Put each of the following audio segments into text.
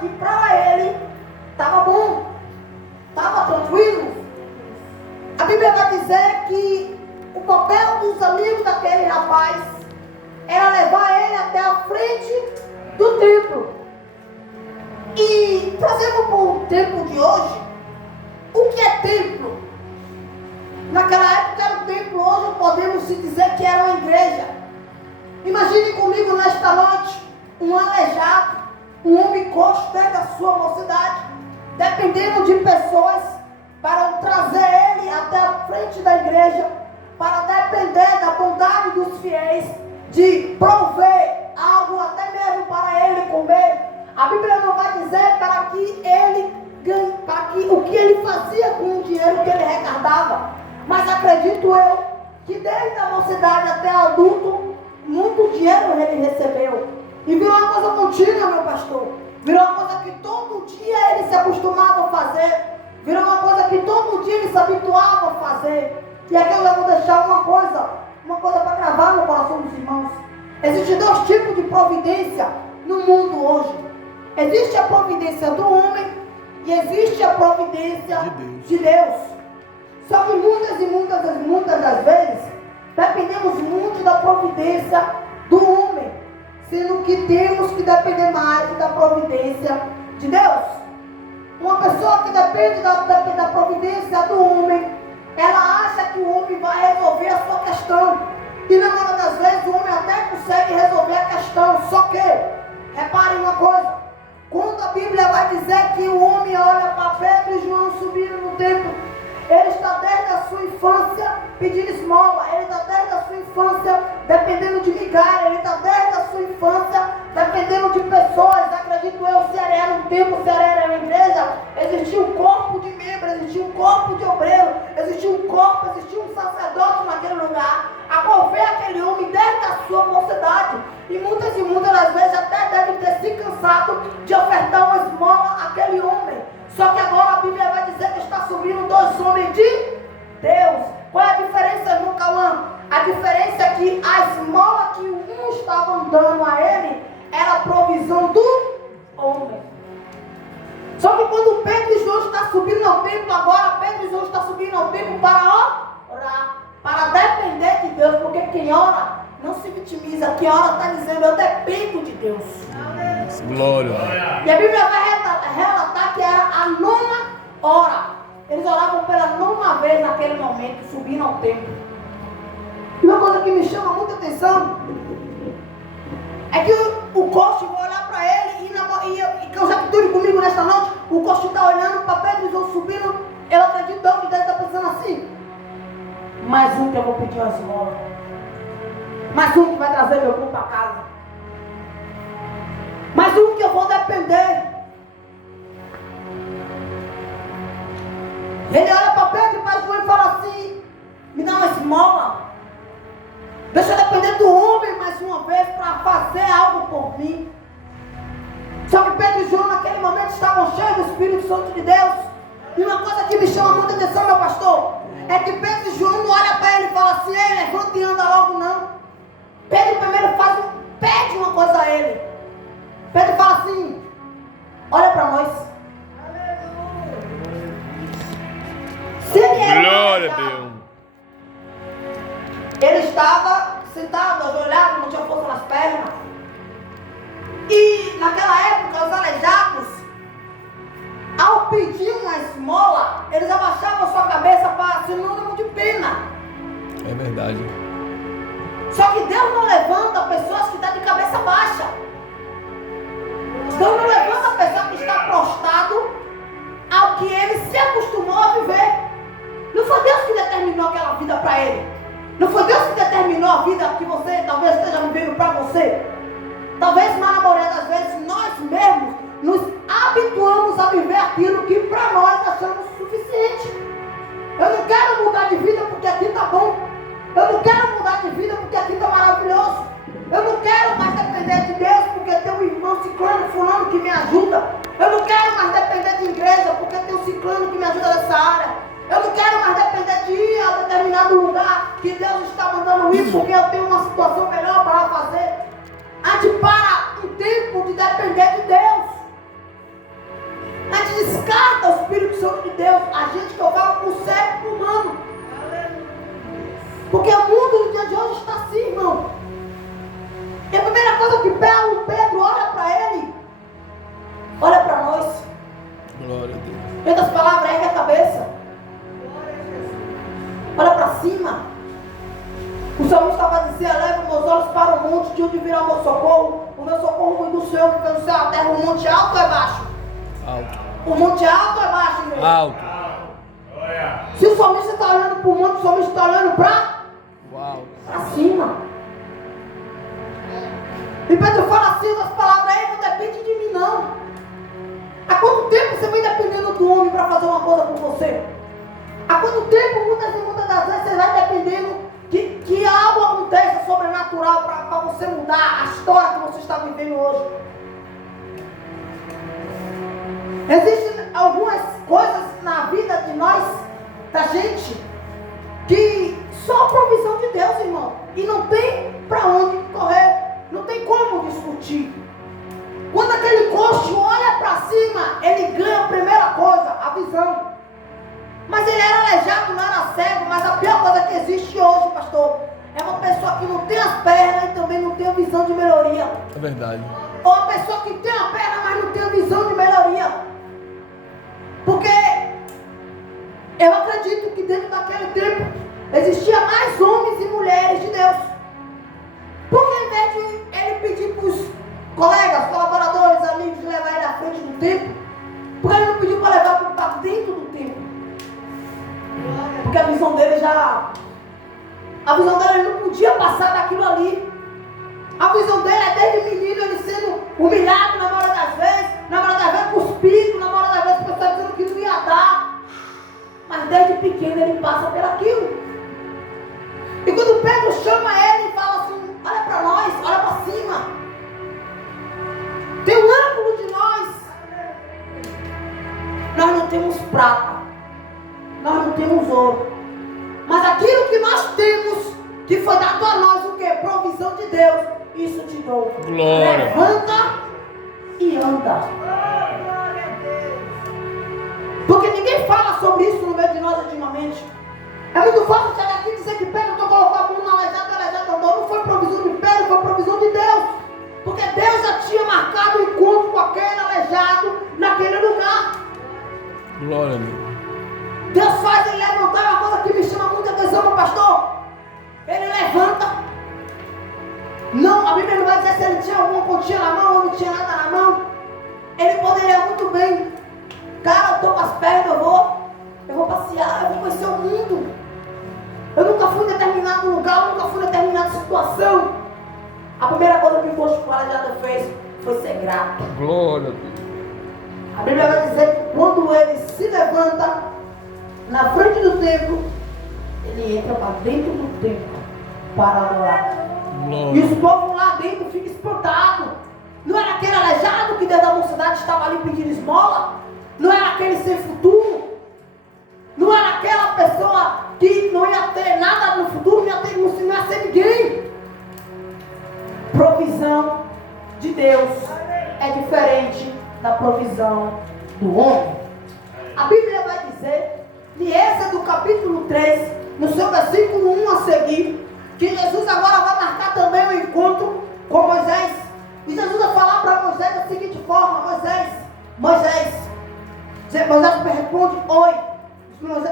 que para ele estava bom, estava tranquilo. A Bíblia vai dizer que o papel dos amigos daquele rapaz era levar ele até a frente do templo. E trazendo para o tempo de hoje, o que é templo? Naquela época era um templo, hoje podemos se dizer que era uma igreja. Imagine comigo nesta noite, um aleijado, um homem coxo desde a sua mocidade, dependendo de pessoas para trazer ele até a frente da igreja, para depender da bondade dos fiéis, de prover algo até mesmo para ele comer. A Bíblia não vai dizer para que ele ganhe, para que o que ele fazia com o dinheiro que ele arrecadava, mas acredito eu que desde a mocidade até adulto, muito dinheiro ele recebeu. E virou uma coisa contínua, meu pastor. Virou uma coisa que todo dia ele se acostumava a fazer. Virou uma coisa que todo dia ele se habituava a fazer. E aqui eu vou deixar uma coisa para gravar no coração dos irmãos. Existem dois tipos de providência no mundo hoje. Existe a providência do homem e existe a providência de Deus. Só que muitas das vezes dependemos muito da providência do homem, sendo que temos que depender mais da providência de Deus. Uma pessoa que depende da providência do homem, ela acha que o homem vai resolver a sua questão. E na maioria das vezes o homem até consegue resolver a questão. Só que, reparem uma coisa, quando a Bíblia vai dizer que o homem olha para Pedro e João subindo no templo, ele está desde a sua infância pedindo esmola, ele está desde a sua infância dependendo de migalha, ele está desde a sua infância dependendo de pessoas. Acredito eu, se era um templo, se era uma igreja, existia um corpo de membros, existia um corpo de obreiro, existia um corpo, existia um sacerdote naquele lugar, a qual vê aquele homem desde a sua mocidade. E muitas das vezes até deve ter se cansado de ofertar uma esmola àquele homem. Só que agora a Bíblia vai dizer que está subindo dois homens de Deus. Qual é a diferença, irmão Cauã? A diferença é que a esmola que um estava dando a ele era a provisão do homem. Só que quando Pedro e João estão subindo ao templo, agora Pedro e João estão subindo ao templo para orar, para depender de Deus, porque quem ora não se vitimiza. Quem ora está dizendo, eu dependo de Deus. Glória. E a Bíblia vai relatar que era a 9ª hora. Eles oravam pela 9ª vez naquele momento, subindo ao templo. E uma coisa que me chama muita atenção é que o coxo vai olhar para ele e capture comigo nesta noite. O coxo está olhando para Pedro e João subindo. Eu acredito que deve estar pensando assim: mais um que eu vou pedir uma esmola, mais um que vai trazer meu pão para casa, mais um que eu vou depender. Ele olha para Pedro e para João e fala assim: me dá uma esmola, deixa eu depender do homem mais uma vez para fazer algo por mim. Só que Pedro e João naquele momento estavam cheios do Espírito Santo de Deus. E uma coisa que me chama muita atenção, meu pastor, é que Pedro e João não olham para ele e falam assim: ei, levanta e anda logo, não. Pedro primeiro pede uma coisa a ele. Pedro fala assim: olha para nós. Se ele era Glória a Deus. Ele estava sentado, ajoelhado, não tinha força nas pernas. E naquela época os aleijados, ao pedir uma esmola, eles abaixavam sua cabeça para sinônimo de pena. É verdade. Só que Deus não levanta pessoas que estão de cabeça baixa. Deus não levanta a pessoa que está prostrado ao que ele se acostumou a viver. Não foi Deus que determinou aquela vida para ele. Não foi Deus que determinou a vida que você talvez esteja vivendo para você. Talvez, mas na maioria das vezes, nós mesmos nos habituamos a viver aquilo que para nós achamos suficiente. Eu não quero mudar de vida porque aqui está bom. Eu não quero mudar de vida porque aqui está maravilhoso. Eu não quero mais depender de Deus porque tem um irmão ciclano, fulano que me ajuda. Eu não quero mais depender de igreja porque tem um ciclano que me ajuda nessa área. Eu não quero mais depender de ir a determinado lugar que Deus está mandando ir porque eu tenho uma situação melhor para fazer. A gente para um tempo de depender de Deus. Espírito Santo de Deus. A gente que eu falo, o cérebro humano. Porque o mundo no dia de hoje está assim, irmão. E a primeira coisa que Pedro olha para ele, olha para nós. Glória a Deus. Em outras palavras, ergue a cabeça. Olha para cima. O salmista vai dizer: eleva meus olhos para o monte, de onde virá o meu socorro. O meu socorro vem do Senhor, que fez o céu e a terra. O monte alto ou é baixo? Alto. O monte alto ou é baixo, igreja? Alto. Se o salmista está olhando para o monte, o salmista está olhando para cima. E Pedro fala assim nas palavras: ei, não depende de mim não. Há quanto tempo você vem dependendo do homem para fazer uma coisa por você? Há quanto tempo, muitas e muitas das vezes, você vai dependendo que algo aconteça sobrenatural para você mudar a história que você está vivendo hoje? Existem algumas coisas na vida de nós, da gente, que só a provisão de Deus, irmão. E não tem para onde correr, não tem como discutir. Quando aquele coxo olha para cima, ele ganha a primeira coisa, a visão. Mas ele era aleijado, não era cego. Mas a pior coisa que existe hoje, pastor, é uma pessoa que não tem as pernas e também não tem a visão de melhoria. É verdade. Ou uma pessoa que tem a perna, mas não tem a visão de melhoria. Porque eu acredito que dentro daquele tempo existia mais homens e mulheres de Deus. Porque em vez de ele pedir para os colegas, colaboradores, amigos, levar ele à frente do templo, porque ele não pediu para levar para dentro do templo? Porque a visão dele ele não podia passar daquilo ali. A visão dele é desde menino, ele sendo humilhado na maioria das vezes cuspido, na maioria das vezes pessoas dizendo que não ia dar. Mas desde pequeno ele passa por aquilo. E quando Pedro chama ele e fala assim: olha para nós, olha para cima. Tem um ângulo de nós. Nós não temos prata. Nós não temos ouro. Mas aquilo que nós temos, que foi dado a nós, o que? Provisão de Deus. Isso te dou. Glória. Levanta e anda. Porque ninguém fala sobre isso no meio de nós ultimamente. É muito fácil chegar aqui e dizer que Pedro colocou a mão na aleijada andou. Não foi provisão de Pedro, foi provisão de Deus. Porque Deus já tinha marcado o encontro com aquele aleijado naquele lugar. Glória a Deus. Deus faz ele levantar. Uma coisa que me chama muita atenção, meu pastor. Ele levanta. Não, a Bíblia não vai dizer se ele tinha alguma pontinha na mão ou não tinha nada na mão. Ele poderia muito bem: cara, eu estou com as pernas, eu vou passear, eu vou conhecer o mundo. Eu nunca fui em determinado lugar, eu nunca fui em determinada situação. A primeira coisa que o moço aleijado fez foi ser grato. Glória a Deus. A Bíblia vai dizer que quando ele se levanta na frente do templo, ele entra para dentro do templo para adorar. Glória. E os povos lá dentro ficam espantados. Não era aquele aleijado que desde a mocidade estava ali pedindo esmola? Não era aquele sem futuro? Não era aquela pessoa que não ia ter nada no futuro, não ia ser ninguém? Provisão de Deus é diferente da provisão do homem. A Bíblia vai dizer, em Êxodo capítulo 3, no seu versículo 1 a seguir, que Jesus agora vai marcar também um encontro com Moisés. E Jesus vai falar para Moisés da seguinte forma: Moisés responde: oi.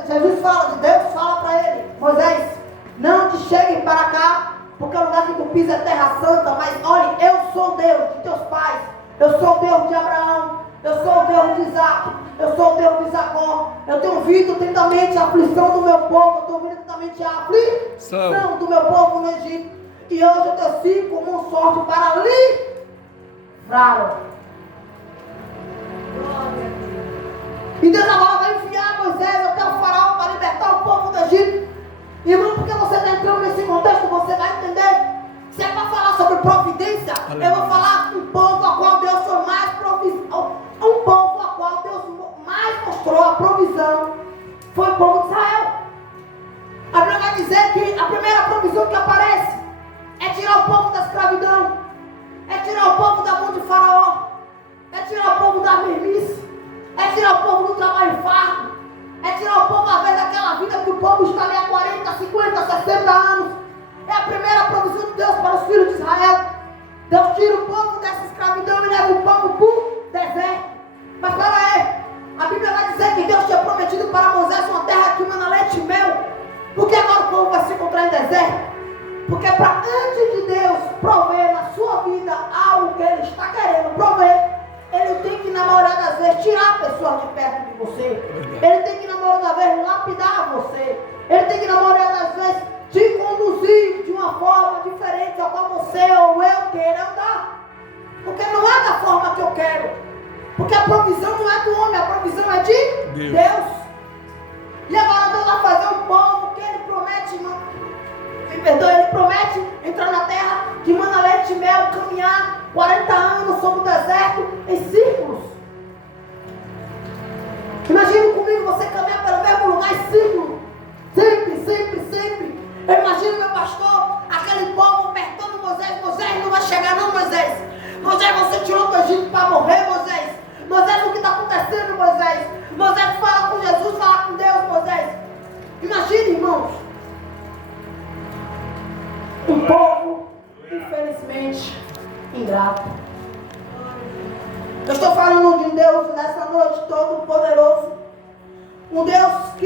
Jesus fala de Deus, fala para ele: Moisés, não te chegues para cá, porque o lugar que tu pisa é terra santa. Mas olhe, eu sou o Deus de teus pais, eu sou o Deus de Abraão, eu sou o Deus de Isaac, eu sou o Deus de Jacó. Eu tenho visto atentamente a aflição do meu povo, eu tenho visto atentamente a aflição do meu povo no Egito. E hoje eu desci com mão sorte para livrá-lo. E Deus agora vai enviar Moisés até o faraó para libertar o povo do Egito. Irmão, porque você está entrando nesse contexto, você vai entender. Se é para falar sobre providência, eu vou falar um povo a qual Deus foi mais provisão. Um povo a qual Deus mais mostrou a provisão foi o povo de Israel. A Bíblia vai dizer que a primeira provisão que aparece é tirar o povo da escravidão, é tirar o povo da mão de faraó, é tirar o povo da mermice, é tirar o povo do trabalho fácil. 40 anos. É a primeira provisão de Deus para os filhos de Israel. Deus tira o povo dessa escravidão e leva o povo para o deserto. Mas para aí, a Bíblia vai dizer que Deus tinha prometido para Moisés uma terra que mana leite e mel. Por que agora o povo vai se encontrar em deserto? Porque para antes de Deus prover na sua vida algo que Ele está querendo prover, Ele tem que, na maioria das vezes, tirar a pessoa de perto de você. Ele tem que, na maioria das vezes, lapidar você. Ele tem que, na maioria das vezes, te conduzir de uma forma diferente a qual você ou eu queira andar. Porque não é da forma que eu quero. Porque a provisão não é do homem, a provisão é de Deus. E agora Deus vai fazer um povo que Ele promete, Ele promete entrar na terra que manda leite e mel, caminhar 40 anos sobre o deserto em círculos. Imagina comigo você caminhar pelo mesmo lugar em círculo. Sempre, sempre, sempre. Eu imagino meu pastor, aquele povo apertando Moisés. Moisés não vai chegar não, Moisés. Moisés, você tirou do Egito para morrer, Moisés. Moisés, o que está acontecendo, Moisés? Moisés, fala com Jesus, fala com Deus, Moisés. Imagine, irmãos. Um povo, infelizmente, ingrato. Eu estou falando de um Deus nessa noite todo poderoso. Um Deus que